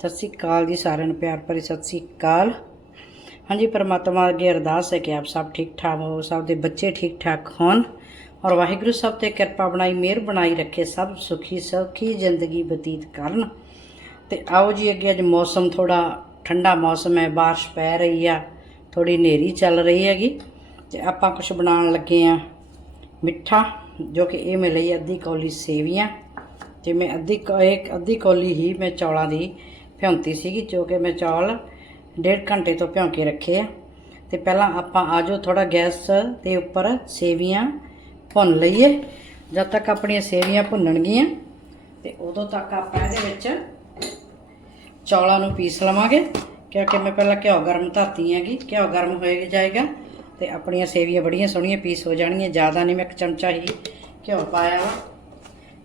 ਸਤਿ ਸ੍ਰੀ ਅਕਾਲ ਜੀ ਸਾਰਿਆਂ ਨੂੰ, ਪਿਆਰ ਭਰੀ ਸਤਿ ਸ੍ਰੀ ਅਕਾਲ। ਹਾਂਜੀ, ਪਰਮਾਤਮਾ ਅੱਗੇ ਅਰਦਾਸ ਹੈ ਕਿ ਆਪ ਸਭ ਠੀਕ ਠਾਕ ਹੋ ਸਭ ਦੇ ਬੱਚੇ ਠੀਕ ਠਾਕ ਹੋਣ ਔਰ ਵਾਹਿਗੁਰੂ ਸਭ ਤੇ ਕਿਰਪਾ ਬਣਾਈ, ਮਿਹਰ ਬਣਾਈ ਰੱਖੇ, ਸਭ ਸੁਖੀ, ਸੌਖੀ ਜ਼ਿੰਦਗੀ ਬਤੀਤ ਕਰਨ। ਤੇ ਆਓ ਜੀ, ਅੱਗੇ ਅੱਜ ਮੌਸਮ ਥੋੜਾ ਠੰਡਾ ਮੌਸਮ ਹੈ, ਬਾਰਿਸ਼ ਪੈ ਰਹੀ ਆ ਥੋੜੀ ਹਨੇਰੀ ਚੱਲ ਰਹੀ ਹੈਗੀ। ਤੇ ਆਪਾਂ ਕੁਝ ਬਣਾਉਣ ਲੱਗੇ ਆ ਮਿੱਠਾ, ਜੋ ਕਿ ਇਹ ਮੈਂ ਲਈ ਅੱਧੀ ਕੌਲੀ ਸੇਵੀਆਂ। ਤੇ ਮੈਂ ਅੱਧੀ ਕੌ- ਇੱਕ ਅੱਧੀ ਕੌਲੀ ਹੀ ਮੈਂ ਚੌਲਾਂ ਦੀ ਭਿਉਂਤੀ ਸੀਗੀ, ਜੋ ਕਿ ਮੈਂ ਚੌਲ ਡੇਢ ਘੰਟੇ ਤੋਂ ਭਿਉਂ ਕੇ ਰੱਖੇ ਆ। ਤੇ ਪਹਿਲਾਂ ਆਪਾਂ ਆਜੋ ਥੋੜਾ ਗੈਸ ਦੇ ਉੱਪਰ ਸੇਵੀਆਂ ਭੁੰਨ ਲਈਏ। ਜਦ ਤੱਕ ਆਪਣੀਆਂ ਸੇਵੀਆਂ ਭੁੰਨਣਗੀਆਂ, ਤੇ ਉਦੋਂ ਤੱਕ ਆਪਾਂ ਇਹਦੇ ਵਿੱਚ ਚੌਲਾਂ ਨੂੰ ਪੀਸ ਲਵਾਂਗੇ, ਕਿਉਂਕਿ ਮੈਂ ਪਹਿਲਾਂ ਘਿਓ ਗਰਮ ਧਰਤੀ ਹੈਗੀ, ਘਿਓ ਗਰਮ ਹੋਏਗਾ ਜਾਏਗਾ, ਤੇ ਆਪਣੀਆਂ ਸੇਵੀਆਂ ਬੜੀਆਂ ਸੋਹਣੀਆਂ ਪੀਸ ਹੋ ਜਾਣਗੀਆਂ। ਜ਼ਿਆਦਾ ਨਹੀਂ ਮੈਂ ਇੱਕ ਚਮਚਾ ਹੀ ਘਿਓ ਪਾਇਆ ਵਾ।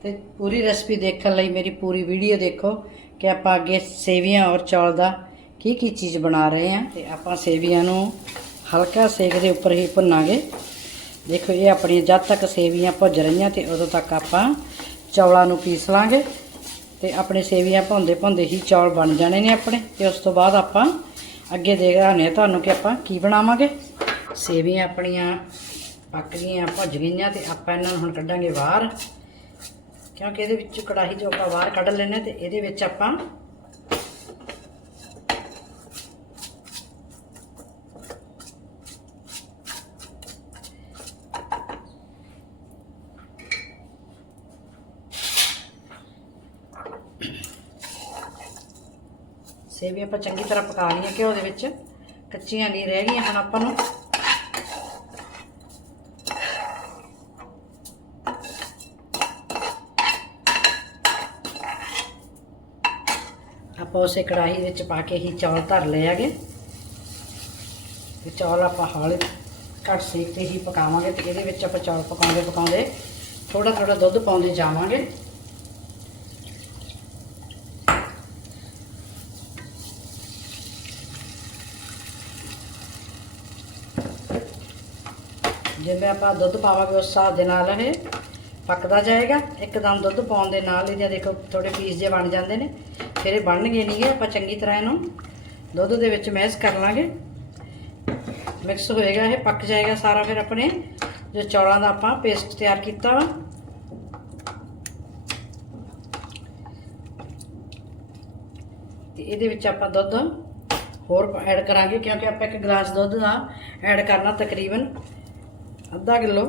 ਤੇ ਪੂਰੀ ਰੈਸਪੀ ਦੇਖਣ ਲਈ ਮੇਰੀ ਪੂਰੀ ਵੀਡੀਓ ਦੇਖੋ। ਕਿ ਆਪਾਂ ਅੱਗੇ ਸੇਵੀਆਂ ਔਰ ਚੌਲ ਦਾ ਕੀ ਕੀ ਚੀਜ਼ ਬਣਾ ਰਹੇ ਹਾਂ ਤੇ ਆਪਾਂ ਸੇਵੀਆਂ ਨੂੰ ਹਲਕਾ ਸੇਕ ਦੇ ਉੱਪਰ ਹੀ ਭੁੰਨਾਂਗੇ। ਦੇਖੋ, ਇਹ ਆਪਣੀਆਂ ਜਦ ਤੱਕ ਸੇਵੀਆਂ ਭੁੱਜ ਰਹੀਆਂ ਤੇ ਉਦੋਂ ਤੱਕ ਆਪਾਂ ਚੌਲਾਂ ਨੂੰ ਪੀਸ ਲਾਂਗੇ ਤੇ ਆਪਣੇ ਸੇਵੀਆਂ ਭੁੰਦੇ ਭੁੰਦੇ ਹੀ ਚੌਲ ਬਣ ਜਾਣੇ ਨੇ ਆਪਣੇ ਤੇ ਉਸ ਤੋਂ ਬਾਅਦ ਆਪਾਂ ਅੱਗੇ ਦੇਖ ਰਹੇ ਹਾਂ ਤੁਹਾਨੂੰ ਕਿ ਆਪਾਂ ਕੀ ਬਣਾਵਾਂਗੇ। ਸੇਵੀਆਂ ਆਪਣੀਆਂ ਪੱਕ ਗਈਆਂ, ਭੁੱਜ ਗਈਆਂ ਤੇ ਆਪਾਂ ਇਹਨਾਂ ਨੂੰ ਹੁਣ ਕੱਢਾਂਗੇ ਬਾਹਰ। ਕਿਉਂਕਿ ਇਹਦੇ ਵਿੱਚ ਕੜਾਹੀ ਜੋ ਆਪਾਂ ਬਾਹਰ ਕੱਢ ਲੈਣੇ ਤੇ ਇਹਦੇ ਵਿੱਚ ਆਪਾਂ ਸੇਵੀ ਆਪਾਂ ਚੰਗੀ ਤਰ੍ਹਾਂ ਪਕਾ ਲਈਆਂ ਘਿਓ ਦੇ ਵਿੱਚ। ਕੱਚੀਆਂ ਨਹੀਂ ਰਹਿ ਗਈਆਂ ਹੁਣ ਆਪਾਂ ਨੂੰ। ਆਪਾਂ ਉਸੇ ਕੜਾਹੀ ਵਿੱਚ ਪਾ ਕੇ ਹੀ ਚੌਲ ਧਰ ਲਏ ਹੈਗੇ। ਤੇ ਚੌਲ ਆਪਾਂ ਹੌਲੀ ਘੱਟ ਸੇਕ ਤੇ ਹੀ ਪਕਾਵਾਂਗੇ ਤੇ ਇਹਦੇ ਵਿੱਚ ਆਪਾਂ ਚੌਲ ਪਕਾਉਂਦੇ ਪਕਾਉਂਦੇ ਥੋੜਾ ਥੋੜਾ ਦੁੱਧ ਪਾਉਂਦੇ ਜਾਵਾਂਗੇ। ਜਿਵੇਂ ਆਪਾਂ ਦੁੱਧ ਪਾਵਾਂਗੇ ਉਸ ਹਿਸਾਬ ਦੇ ਨਾਲ ਇਹ ਪੱਕਦਾ ਜਾਏਗਾ। ਇੱਕਦਮ ਦੁੱਧ ਪਾਉਣ ਦੇ ਨਾਲ ਹੀ ਦੇਖੋ ਥੋੜੇ ਪੀਸ ਜੇ ਬਣ ਜਾਂਦੇ ਨੇ। ਫਿਰ ਇਹ ਬਣਨਗੇ ਨਹੀਂਗੇ ਆਪਾਂ ਚੰਗੀ ਤਰ੍ਹਾਂ ਇਹਨੂੰ ਦੁੱਧ ਦੇ ਵਿੱਚ ਮੈਸ਼ ਕਰ ਲਾਂਗੇ। ਮਿਕਸ ਹੋਏਗਾ ਇਹ, ਪੱਕ ਜਾਏਗਾ ਸਾਰਾ ਫਿਰ ਆਪਣੇ, ਜੋ ਚੌਲਾਂ ਦਾ ਆਪਾਂ ਪੇਸਟ ਤਿਆਰ ਕੀਤਾ ਵਾ। ਤੇ ਇਹਦੇ ਵਿੱਚ ਆਪਾਂ ਦੁੱਧ ਹੋਰ ਐਡ ਕਰਾਂਗੇ, ਕਿਉਂਕਿ ਆਪਾਂ ਇੱਕ ਗਲਾਸ ਦੁੱਧ ਦਾ ਐਡ ਕਰਨਾ ਤਕਰੀਬਨ ਅੱਧਾ ਕਿਲੋ।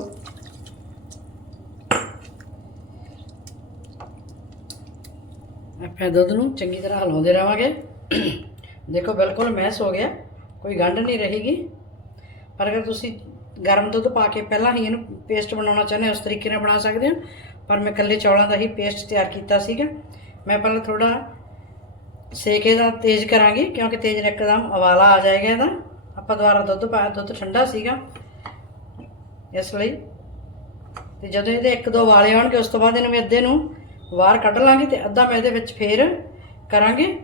ਆਪਾਂ ਦੁੱਧ ਨੂੰ ਚੰਗੀ ਤਰ੍ਹਾਂ ਹਿਲਾਉਂਦੇ ਰਹਾਂਗੇ। ਦੇਖੋ, ਬਿਲਕੁਲ ਮੈਸ ਹੋ ਗਿਆ। ਕੋਈ ਗੰਢ ਨਹੀਂ ਰਹੇਗੀ। ਪਰ ਅਗਰ ਤੁਸੀਂ ਗਰਮ ਦੁੱਧ ਪਾ ਕੇ ਪਹਿਲਾਂ ਹੀ ਇਹਨੂੰ ਪੇਸਟ ਬਣਾਉਣਾ ਚਾਹੁੰਦੇ ਹੋ, ਉਸ ਤਰੀਕੇ ਨਾਲ ਬਣਾ ਸਕਦੇ ਹੋ। ਪਰ ਮੈਂ ਇਕੱਲੇ ਚੌਲਾਂ ਦਾ ਹੀ ਪੇਸਟ ਤਿਆਰ ਕੀਤਾ ਸੀਗਾ। ਮੈਂ ਪਹਿਲਾਂ ਥੋੜਾ ਸੇਕੇ ਦਾ ਤੇਜ਼ ਕਰਾਂਗੇ, ਕਿਉਂਕਿ ਤੇਜ਼ ਇੱਕਦਮ ਉਬਾਲਾ ਆ ਜਾਏਗਾ ਇਹਦਾ। ਆਪਾਂ ਦੁਬਾਰਾ ਦੁੱਧ ਪਾਇਆ ਦੁੱਧ ਠੰਡਾ ਸੀਗਾ। ਇਸ ਲਈ ਤੇ ਜਦੋਂ ਇਹਦੇ ਇੱਕ ਦੋ ਵਾਲੇ ਆਉਣਗੇ, ਉਸ ਤੋਂ ਬਾਅਦ ਇਹਨੂੰ ਮੈਂ ਅੱਧੇ ਨੂੰ ਬਾਹਰ ਕੱਢ ਲਾਂਗੇ ਤੇ ਅੱਧਾ ਮੈਂ ਇਹਦੇ ਵਿੱਚ ਫੇਰ ਕਰਾਂਗੇ।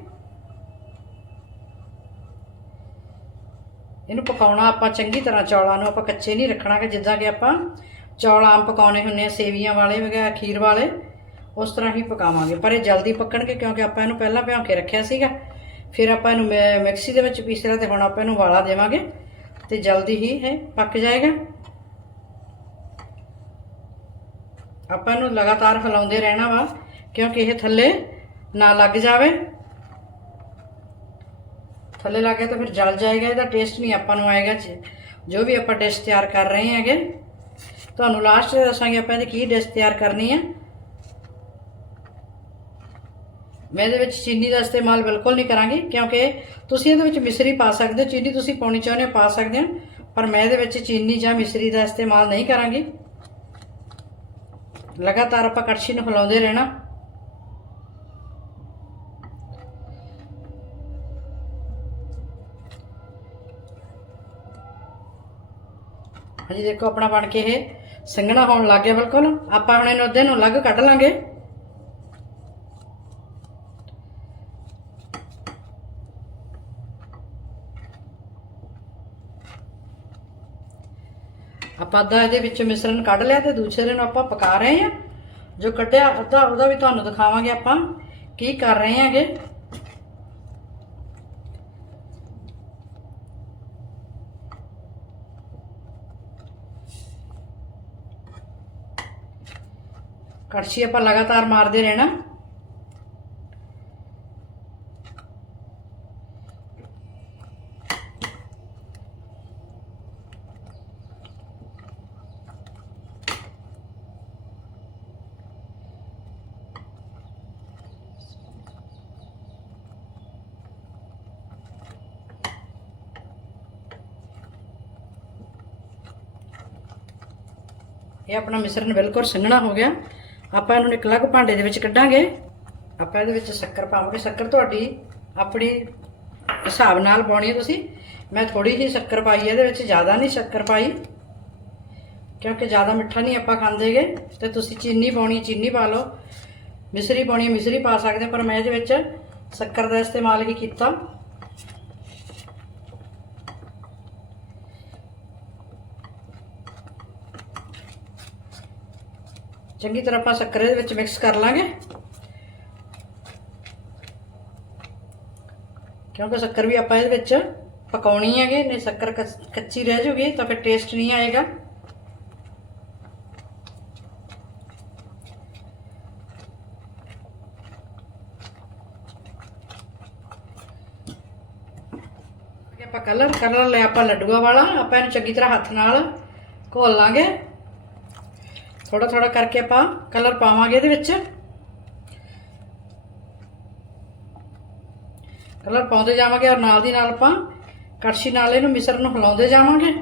ਇਹਨੂੰ ਪਕਾਉਣਾ ਆਪਾਂ ਚੰਗੀ ਤਰ੍ਹਾਂ ਚੌਲਾਂ ਨੂੰ ਆਪਾਂ ਕੱਚੇ ਨਹੀਂ ਰੱਖਣਾ ਕਿ ਜਿੱਦਾਂ ਕਿ ਆਪਾਂ ਚੌਲ ਆਮ ਪਕਾਉਣੇ ਹੁੰਦੇ ਆ, ਸੇਵੀਆਂ ਵਾਲੇ ਵਗੈਰਾ ਖੀਰ ਵਾਲੇ, ਉਸ ਤਰ੍ਹਾਂ ਹੀ ਪਕਾਵਾਂਗੇ। ਪਰ ਇਹ ਜਲਦੀ ਪੱਕਣਗੇ ਕਿਉਂਕਿ ਆਪਾਂ ਇਹਨੂੰ ਪਹਿਲਾਂ ਭਿਉਂ ਕੇ ਰੱਖਿਆ ਸੀਗਾ। ਫਿਰ ਆਪਾਂ ਇਹਨੂੰ ਮਿ- ਮਿਕਸੀ ਦੇ ਵਿੱਚ ਪੀਸ ਲਿਆ ਤੇ ਹੁਣ ਆਪਾਂ ਇਹਨੂੰ ਵਾਲਾ ਦੇਵਾਂਗੇ ਤੇ ਜਲਦੀ ਹੀ ਇਹ ਪੱਕ ਜਾਏਗਾ। ਆਪਾਂ ਇਹਨੂੰ ਲਗਾਤਾਰ ਹਿਲਾਉਂਦੇ ਰਹਿਣਾ ਵਾ, ਕਿਉਂਕਿ ਇਹ ਥੱਲੇ ਨਾ ਲੱਗ ਜਾਵੇ। ਥੱਲੇ ਲੱਗ ਗਿਆ ਤਾਂ ਫਿਰ ਜਲ ਜਾਏਗਾ, ਇਹਦਾ ਟੇਸਟ ਨਹੀਂ ਆਪਾਂ ਨੂੰ ਆਏਗਾ। ਜੋ ਵੀ ਆਪਾਂ ਡਿਸ਼ ਤਿਆਰ ਕਰ ਰਹੇ ਹੈਗੇ, ਤੁਹਾਨੂੰ ਲਾਸਟ ਤੇ ਦੱਸਾਂਗੇ ਆਪਾਂ ਇਹਦੀ ਕੀ ਡਿਸ਼ ਤਿਆਰ ਕਰਨੀ ਹੈ ਮੈਂ ਇਹਦੇ ਵਿੱਚ ਚੀਨੀ ਦਾ ਇਸਤੇਮਾਲ ਬਿਲਕੁਲ ਨਹੀਂ ਕਰਾਂਗੀ, ਕਿਉਂਕਿ ਤੁਸੀਂ ਇਹਦੇ ਵਿੱਚ ਮਿਸ਼ਰੀ ਪਾ ਸਕਦੇ ਹੋ। ਚੀਨੀ ਤੁਸੀਂ ਪਾਉਣੀ ਚਾਹੁੰਦੇ ਹੋ, ਪਾ ਸਕਦੇ ਹੋ, ਪਰ ਮੈਂ ਇਹਦੇ ਵਿੱਚ ਚੀਨੀ ਜਾਂ ਮਿਸ਼ਰੀ ਦਾ ਇਸਤੇਮਾਲ ਨਹੀਂ ਕਰਾਂਗੀ। ਲਗਾਤਾਰ ਆਪਾਂ ਕੜਛੀ ਨੂੰ ਹਿਲਾਉਂਦੇ ਰਹਿਣਾ। ਹਾਂਜੀ ਦੇਖੋ ਆਪਣਾ ਬਣ ਕੇ ਇਹ ਸੰਘਣਾ ਹੋਣ ਲੱਗ ਗਿਆ ਬਿਲਕੁਲ। ਆਪਾਂ ਹੁਣ ਇਹਨੂੰ ਅੱਧੇ ਨੂੰ ਅਲੱਗ ਕੱਢ ਲਾਂਗੇ। ਆਪਾਂ ਅੱਧਾ ਇਹਦੇ ਵਿੱਚ ਮਿਸ਼ਰਣ ਕੱਢ ਲਿਆ ਤੇ ਦੂਸਰੇ ਨੂੰ ਆਪਾਂ ਪਕਾ ਰਹੇ ਹਾਂ। ਜੋ ਕੱਢਿਆ, ਅੱਧਾ, ਉਹਦਾ ਵੀ ਤੁਹਾਨੂੰ ਦਿਖਾਵਾਂਗੇ ਆਪਾਂ ਕੀ ਕਰ ਰਹੇ ਹਾਂਗੇ। ਕੜਛੀ ਆਪਾਂ ਲਗਾਤਾਰ ਮਾਰਦੇ ਰਹਿਣਾ। ਇਹ ਆਪਣਾ ਮਿਸਰਣ ਬਿਲਕੁਲ ਸੰਘਣਾ ਹੋ ਗਿਆ। ਆਪਾਂ ਇਹਨੂੰ ਇੱਕ ਅਲੱਗ ਭਾਂਡੇ ਦੇ ਵਿੱਚ ਕੱਢਾਂਗੇ। ਆਪਾਂ ਇਹਦੇ ਵਿੱਚ ਸ਼ੱਕਰ ਪਾਵਾਂਗੇ। ਸ਼ੱਕਰ ਤੁਹਾਡੀ ਆਪਣੀ ਹਿਸਾਬ ਨਾਲ ਪਾਉਣੀ ਹੈ ਤੁਸੀਂ। ਮੈਂ ਥੋੜੀ ਜਿਹੀ ਸ਼ੱਕਰ ਪਾਈ ਇਹਦੇ ਵਿੱਚ ਜ਼ਿਆਦਾ ਨਹੀਂ ਸ਼ੱਕਰ ਪਾਈ। ਕਿਉਂਕਿ ਜ਼ਿਆਦਾ ਮਿੱਠਾ ਨਹੀਂ ਆਪਾਂ ਖਾਂਦੇਗੇ। ਤੇ ਤੁਸੀਂ ਚੀਨੀ ਪਾਉਣੀ ਚੀਨੀ ਪਾ ਲਓ। ਮਿਸਰੀ ਪਾਉਣੀ ਹੈ, ਮਿਸਰੀ ਪਾ ਸਕਦੇ ਪਰ ਮੈਂ ਇਹਦੇ ਵਿੱਚ ਸ਼ੱਕਰ ਦਾ ਇਸਤੇਮਾਲ ਹੀ ਕੀਤਾ। ਚੰਗੀ ਤਰ੍ਹਾਂ ਆਪਾਂ ਸ਼ੱਕਰ ਇਹਦੇ ਵਿੱਚ ਮਿਕਸ ਕਰ ਲਾਂਗੇ। ਕਿਉਂਕਿ ਸ਼ੱਕਰ ਵੀ ਆਪਾਂ ਇਹਦੇ ਵਿੱਚ ਪਕਾਉਣੀ ਹੈਗੇ ਨਹੀਂ ਸ਼ੱਕਰ ਕੱਚ- ਕੱਚੀ ਰਹਿ ਜੂਗੀ, ਤਾਂ ਫਿਰ ਟੇਸਟ ਨਹੀਂ ਆਏਗਾ। ਆਪਾਂ ਕਲਰ ਕਲਰ ਲਿਆ ਆਪਾਂ ਲੱਡੂਆਂ ਵਾਲਾ, ਆਪਾਂ ਇਹਨੂੰ ਚੰਗੀ ਤਰ੍ਹਾਂ ਹੱਥ ਨਾਲ ਘੋਲ ਲਾਂਗੇ। ਥੋੜਾ ਥੋੜਾ ਕਰਕੇ ਆਪਾਂ ਕਲਰ ਪਾਵਾਂਗੇ ਇਹਦੇ ਵਿੱਚ। ਕਲਰ ਪਾਉਂਦੇ ਜਾਵਾਂਗੇ ਔਰ ਨਾਲ ਦੀ ਨਾਲ ਆਪਾਂ ਕੜਛੀ ਨਾਲ ਇਹਨੂੰ ਮਿശ്ਰਣ ਨੂੰ ਹਿਲਾਉਂਦੇ ਜਾਵਾਂਗੇ।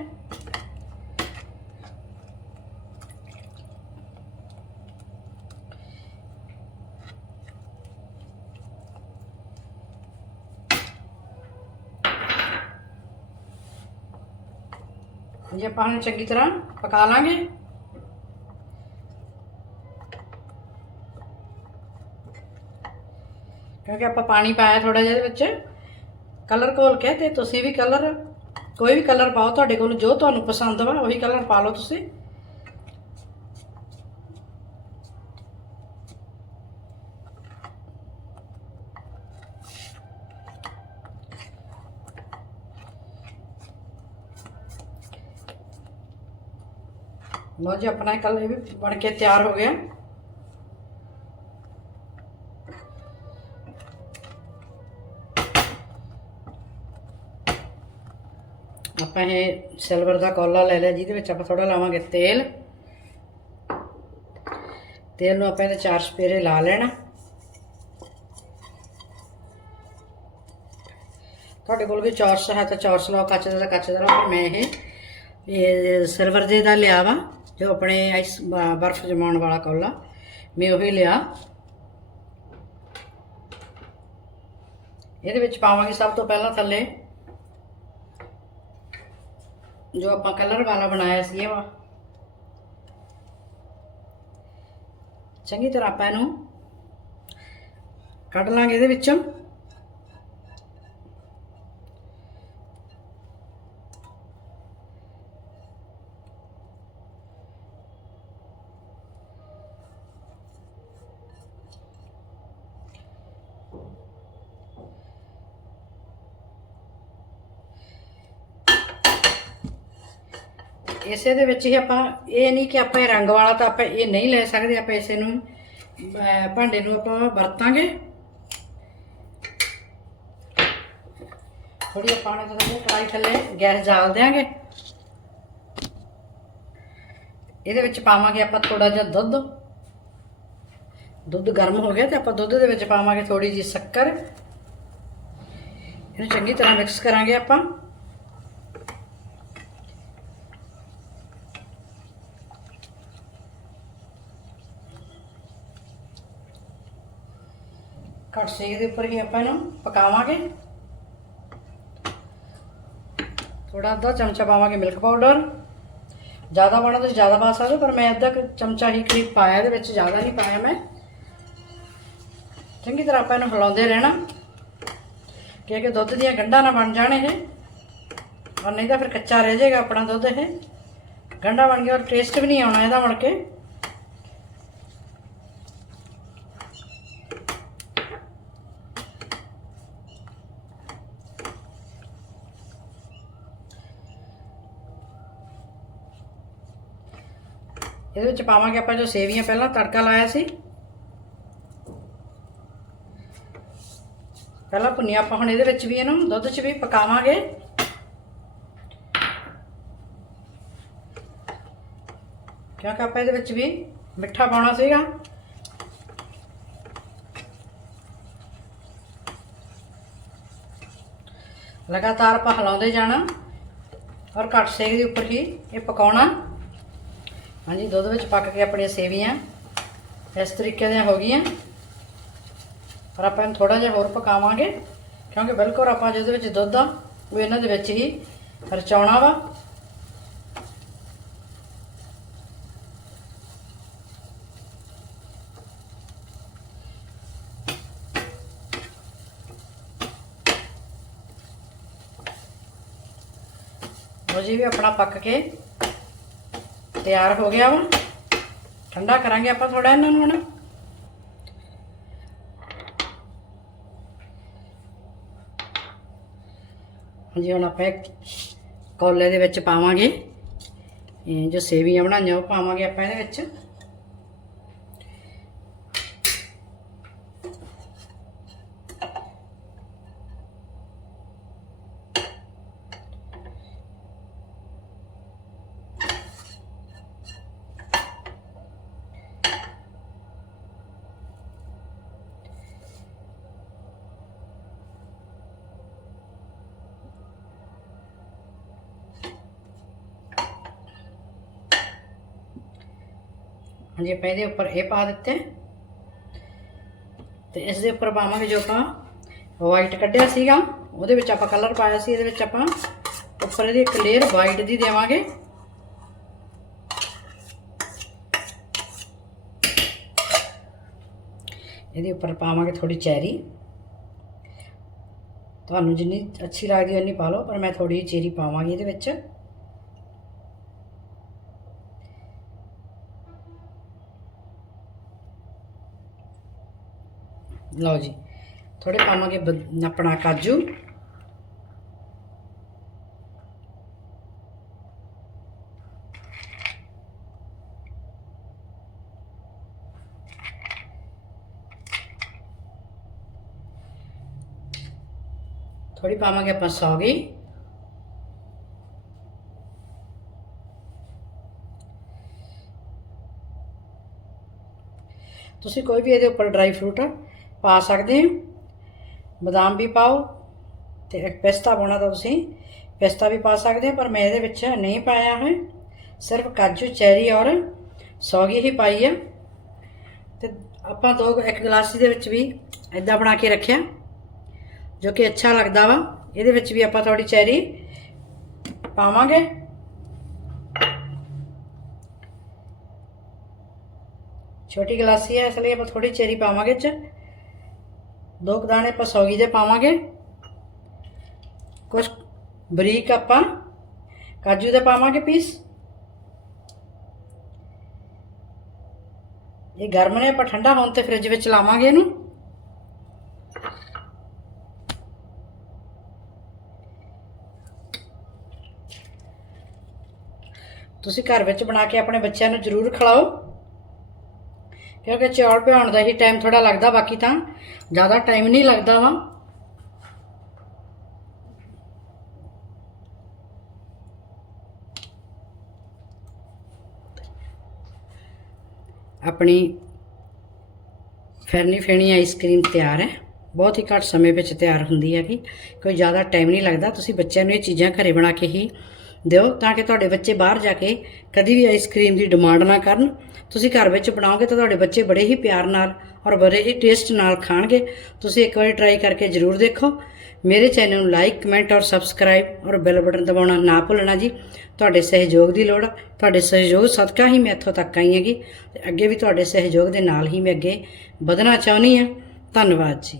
ਜੇ ਆਪਾਂ ਇਹਨੂੰ ਚੰਗੀ ਤਰ੍ਹਾਂ ਪਕਾ ਲਾਂਗੇ। ਕਿਉਂਕਿ ਆਪਾਂ ਪਾਣੀ ਪਾਇਆ ਥੋੜਾ ਜਿਹਾ ਇਹਦੇ ਵਿੱਚ। ਕਲਰ ਘੋਲ ਕੇ ਤੇ ਤੁਸੀਂ ਵੀ ਕਲਰ ਕੋਈ ਵੀ ਕਲਰ ਪਾਓ ਤੁਹਾਡੇ ਕੋਲ, ਜੋ ਤੁਹਾਨੂੰ ਪਸੰਦ ਵਾ, ਉਹੀ ਕਲਰ ਪਾ ਲਓ ਤੁਸੀਂ। ਲੋ ਜੀ, ਆਪਣਾ ਕਲਰ ਵੀ ਬਣ ਕੇ ਤਿਆਰ ਹੋ ਗਿਆ। ਸਿਲਵਰ ਦਾ ਕੌਲਾ ਲੈ ਲਿਆ, ਜਿਹਦੇ ਵਿੱਚ ਆਪਾਂ ਥੋੜਾ ਲਾਵਾਂਗੇ ਤੇਲ। ਤੇਲ ਨੂੰ ਆਪਾਂ ਇਹਦੇ ਚਾਰ ਸਪੇਰੇ ਲਾ ਲੈਣਾ। ਤੁਹਾਡੇ ਕੋਲ ਵੀ ਚੌਰਸ ਹੈ ਤਾਂ ਚੌਰਸ ਲਾਓ, ਕੱਚ ਦਾ ਤਾਂ ਕੱਚ ਦਾ ਲਾਓ ਪਰ ਮੈਂ ਇਹ ਇਹ ਸਿਲਵਰ ਦੇ ਦਾ ਲਿਆ ਵਾ, ਜੋ ਆਪਣੇ ਆਈਸ ਬਰਫ਼ ਜਮਾਉਣ ਵਾਲਾ ਕੌਲਾ, ਮੈਂ ਉਹ ਉਹੀ ਲਿਆ। ਇਹਦੇ ਵਿੱਚ ਪਾਵਾਂਗੇ ਸਭ ਤੋਂ ਪਹਿਲਾਂ ਥੱਲੇ ਜੋ ਆਪਾਂ ਕਲਰ ਵਾਲਾ ਬਣਾਇਆ ਸੀ ਇਹ ਵਾ। ਚੰਗੀ ਤਰ੍ਹਾਂ ਆਪਾਂ ਇਹਨੂੰ ਕੱਢ ਲਾਂਗੇ ਇਹਦੇ ਵਿੱਚੋਂ। ਇਸੇ ਦੇ ਵਿੱਚ ਹੀ ਆਪਾਂ ਇਹ ਨਹੀਂ ਕਿ ਆਪਾਂ ਇਹ ਰੰਗ ਵਾਲਾ ਤਾਂ ਆਪਾਂ ਇਹ ਨਹੀਂ ਲੈ ਸਕਦੇ, ਆਪਾਂ ਇਸੇ ਨੂੰ ਭਾਂਡੇ ਨੂੰ ਆਪਾਂ ਵਰਤਾਂਗੇ। ਥੋੜੀ ਪਾਣੀ ਤੋਂ ਥੱਲੇ ਕੜਾਈ ਥੱਲੇ ਗੈਸ ਜਾਲ ਦਿਆਂਗੇ। ਇਹਦੇ ਵਿੱਚ ਪਾਵਾਂਗੇ ਆਪਾਂ ਥੋੜਾ ਜਿਹਾ ਦੁੱਧ। ਦੁੱਧ ਗਰਮ ਹੋ ਗਿਆ ਤੇ ਆਪਾਂ ਦੁੱਧ ਦੇ ਵਿੱਚ ਪਾਵਾਂਗੇ ਥੋੜੀ ਜਿਹੀ ਸ਼ੱਕਰ। ਇਹਨੂੰ ਚੰਗੀ ਤਰ੍ਹਾਂ ਮਿਕਸ ਕਰਾਂਗੇ ਆਪਾਂ। ਘੱਟ ਸੇਕ ਦੇ ਉੱਪਰ ਹੀ ਆਪਾਂ ਇਹਨੂੰ ਪਕਾਵਾਂਗੇ। ਥੋੜਾ ਅੱਧਾ ਚਮਚਾ ਪਾਵਾਂਗੇ ਮਿਲਕ ਪਾਊਡਰ ਜ਼ਿਆਦਾ ਪਾਉਣਾ ਤੁਸੀਂ ਜ਼ਿਆਦਾ ਪਾ ਸਕਦੇ ਹੋ, ਪਰ ਮੈਂ ਅੱਧਾ ਕੁ ਚਮਚਾ ਹੀ ਕਰੀਬ ਪਾਇਆ, ਇਹਦੇ ਵਿੱਚ ਜ਼ਿਆਦਾ ਨਹੀਂ ਪਾਇਆ ਮੈਂ। ਚੰਗੀ ਤਰ੍ਹਾਂ ਆਪਾਂ ਇਹਨੂੰ ਹਿਲਾਉਂਦੇ ਰਹਿਣਾ। ਕਿ ਦੁੱਧ ਦੀਆਂ ਗੰਢਾਂ ਨਾ ਬਣ ਜਾਣ ਇਹ। ਔਰ ਨਹੀਂ ਤਾਂ ਫਿਰ ਕੱਚਾ ਰਹਿ ਜਾਏਗਾ ਆਪਣਾ ਦੁੱਧ ਇਹ। ਗੰਢਾ ਬਣ ਗਿਆ ਔਰ ਟੇਸਟ ਵੀ ਨਹੀਂ ਆਉਣਾ ਇਹਦਾ ਬਣ ਕੇ। ਇਹਦੇ ਵਿੱਚ ਪਾਵਾਂਗੇ ਆਪਾਂ ਜੋ ਸੇਵੀਆਂ ਪਹਿਲਾਂ ਤੜਕਾ ਲਾਇਆ ਸੀ। ਪਹਿਲਾਂ ਭੁੰਨੀਆਂ ਆਪਾਂ ਹੁਣ ਇਹਦੇ ਵਿੱਚ ਵੀ ਇਹਨੂੰ, ਦੁੱਧ 'ਚ ਵੀ ਪਕਾਵਾਂਗੇ। ਕਿਉਂਕਿ ਆਪਾਂ ਇਹਦੇ ਵਿੱਚ ਵੀ ਮਿੱਠਾ ਪਾਉਣਾ ਸੀਗਾ। ਲਗਾਤਾਰ ਆਪਾਂ ਹਿਲਾਉਂਦੇ ਜਾਣਾ ਔਰ ਘੱਟ ਸੇਕ ਦੇ ਉੱਪਰ ਹੀ ਇਹ ਪਕਾਉਣਾ। ਹਾਂਜੀ, ਦੁੱਧ ਵਿੱਚ ਪੱਕ ਕੇ ਆਪਣੀਆਂ ਸੇਵੀਆਂ ਇਸ ਤਰੀਕੇ ਦੀਆਂ ਹੋ ਗਈਆਂ। ਪਰ ਆਪਾਂ ਇਹਨੂੰ ਥੋੜਾ ਜਿਹਾ ਹੋਰ ਪਕਾਵਾਂਗੇ, ਕਿਉਂਕਿ ਬਿਲਕੁਲ ਆਪਾਂ ਜਿਹਦੇ ਵਿੱਚ ਦੁੱਧ ਆ, ਉਹ ਇਹਨਾਂ ਦੇ ਵਿੱਚ ਹੀ ਰਚਾਉਣਾ ਵਾ। ਉਹ ਜੀ ਵੀ ਆਪਣਾ ਪੱਕ ਕੇ ਤਿਆਰ ਹੋ ਗਿਆ ਵਾ। ਠੰਡਾ ਕਰਾਂਗੇ ਆਪਾਂ ਥੋੜਾ ਇਹਨਾਂ ਨੂੰ ਹੁਣ। ਹਾਂਜੀ, ਹੁਣ ਆਪਾਂ ਇੱਕ ਕੌਲੇ ਦੇ ਵਿੱਚ ਪਾਵਾਂਗੇ। ਇਹ ਜੋ ਸੇਵੀਆਂ ਬਣਾਈਆਂ, ਉਹ ਪਾਵਾਂਗੇ ਆਪਾਂ ਇਹਦੇ ਵਿੱਚ। ਹਾਂਜੀ, ਆਪਾਂ ਇਹਦੇ ਉੱਪਰ ਇਹ ਪਾ ਦਿੱਤੇ। ਤੇ ਇਸ ਦੇ ਉੱਪਰ ਪਾਵਾਂਗੇ ਜੋ ਆਪਾਂ ਵਾਈਟ ਕੱਢਿਆ ਸੀਗਾ, ਉਹਦੇ ਵਿੱਚ ਆਪਾਂ ਕਲਰ ਪਾਇਆ ਸੀ, ਇਹਦੇ ਵਿੱਚ ਆਪਾਂ ਉੱਪਰ ਇਹਦੀ ਇੱਕ ਲੇਅਰ ਵਾਈਟ ਦੀ ਦੇਵਾਂਗੇ। ਇਹਦੇ ਉੱਪਰ ਪਾਵਾਂਗੇ ਥੋੜੀ ਚੈਰੀ। ਤੁਹਾਨੂੰ ਜਿੰਨੀ ਅੱਛੀ ਲੱਗਦੀ ਉਨੀ ਪਾ ਲਓ, ਪਰ ਮੈਂ ਥੋੜੀ ਜਿਹੀ ਚੈਰੀ ਪਾਵਾਂਗੀ ਇਹਦੇ ਵਿੱਚ। ਲਓ ਜੀ ਥੋੜੇ ਪਾਵਾਂਗੇ ਆਪਣਾ ਕਾਜੂ। ਥੋੜੀ ਪਾਵਾਂਗੇ ਆਪਾਂ ਸੌਗੀ। ਤੁਸੀਂ ਕੋਈ ਵੀ ਇਹਦੇ ਉੱਪਰ ਡਰਾਈ ਫਰੂਟ ਪਾ ਸਕਦੇ ਹੋ। ਬਦਾਮ ਵੀ ਪਾਓ ਤੇ ਇੱਕ ਪਿਸਤਾ ਪਾਉਣਾ ਤਾਂ ਤੁਸੀਂ। ਪਿਸਤਾ ਵੀ ਪਾ ਸਕਦੇ ਹੋ, ਪਰ ਮੈਂ ਇਹਦੇ ਵਿੱਚ ਨਹੀਂ ਪਾਇਆ ਹੈ। ਸਿਰਫ ਕਾਜੂ, ਚੈਰੀ ਔਰ ਸੌਗੀ ਹੀ ਪਾਈ ਆ। ਤੇ ਆਪਾਂ ਦੋ, ਇੱਕ ਗਲਾਸੀ ਦੇ ਵਿੱਚ ਵੀ ਇਦਾਂ ਬਣਾ ਕੇ ਰੱਖਿਆ, ਜੋ ਕਿ ਅੱਛਾ ਲੱਗਦਾ ਵਾ। ਇਹਦੇ ਵਿੱਚ ਵੀ ਆਪਾਂ ਥੋੜੀ ਚੈਰੀ ਪਾਵਾਂਗੇ। ਛੋਟੀ ਗਲਾਸੀ ਹੈ, ਇਸ ਲਈ ਆਪਾਂ ਥੋੜੀ ਚੈਰੀ ਪਾਵਾਂਗੇ ਚ। ਦੋ ਕੁ ਦਾਣੇ ਆਪਾਂ ਸੌਗੀ ਦੇ ਪਾਵਾਂਗੇ। ਕੁਝ ਬਰੀਕ ਆਪਾਂ ਕਾਜੂ ਦੇ ਪਾਵਾਂਗੇ ਪੀਸ ਇਹ ਗਰਮ ਨੇ, ਆਪਾਂ ਠੰਡਾ ਹੋਣ ਤੇ ਫ੍ਰਿਜ ਵਿੱਚ ਲਾਵਾਂਗੇ ਇਹਨੂੰ। ਤੁਸੀਂ ਘਰ ਵਿੱਚ ਬਣਾ ਕੇ ਆਪਣੇ ਬੱਚਿਆਂ ਨੂੰ ਜ਼ਰੂਰ ਖਿਲਾਓ। ਕਿਉਂਕਿ ਚੌਲ ਭਿਆਉਣ ਦਾ ਹੀ ਟਾਈਮ ਥੋੜਾ ਲੱਗਦਾ, ਬਾਕੀ ਤਾਂ ਜ਼ਿਆਦਾ ਟਾਈਮ ਨਹੀਂ ਲੱਗਦਾ ਵਾ। ਆਪਣੀ ਫੈਰਨੀ ਫੈਣੀ ਆਈਸਕ੍ਰੀਮ ਤਿਆਰ ਹੈ। ਬਹੁਤ ਹੀ ਘੱਟ ਸਮੇਂ ਵਿੱਚ ਤਿਆਰ ਹੁੰਦੀ ਹੈ ਕਿ ਕੋਈ ਜ਼ਿਆਦਾ ਟਾਈਮ ਨਹੀਂ ਲੱਗਦਾ। ਤੁਸੀਂ ਬੱਚਿਆਂ ਨੂੰ ਇਹ ਚੀਜ਼ਾਂ ਘਰੇ ਬਣਾ ਕੇ ਹੀ ਦਿਓ ਤਾਂ ਕਿ ਤੁਹਾਡੇ ਬੱਚੇ ਬਾਹਰ ਜਾ ਕੇ ਕਦੀ ਵੀ ਆਈਸਕ੍ਰੀਮ ਦੀ ਡਿਮਾਂਡ ਨਾ ਕਰਨ। ਤੁਸੀਂ ਘਰ ਵਿੱਚ ਬਣਾਓਗੇ ਤਾਂ ਤੁਹਾਡੇ ਬੱਚੇ ਬੜੇ ਹੀ ਪਿਆਰ ਨਾਲ ਔਰ ਬੜੇ ਹੀ ਟੇਸਟ ਨਾਲ ਖਾਣਗੇ। ਤੁਸੀਂ ਇੱਕ ਵਾਰੀ ਟਰਾਈ ਕਰਕੇ ਜ਼ਰੂਰ ਦੇਖੋ। ਮੇਰੇ ਚੈਨਲ ਨੂੰ ਲਾਈਕ ਕਮੈਂਟ ਔਰ ਸਬਸਕ੍ਰਾਈਬ ਔਰ ਬੈਲ ਬਟਨ ਦਬਾਉਣਾ ਨਾ ਭੁੱਲਣਾ ਜੀ। ਤੁਹਾਡੇ ਸਹਿਯੋਗ ਦੀ ਲੋੜ ਆ। ਤੁਹਾਡੇ ਸਹਿਯੋਗ ਸਦਕਾ ਹੀ ਮੈਂ ਇੱਥੋਂ ਤੱਕ ਆਈ ਹਾਂਗੀ। ਤੇ ਅੱਗੇ ਵੀ ਤੁਹਾਡੇ ਸਹਿਯੋਗ ਦੇ ਨਾਲ ਹੀ ਮੈਂ ਅੱਗੇ ਵਧਣਾ ਚਾਹੁੰਦੀ ਹਾਂ। ਧੰਨਵਾਦ ਜੀ।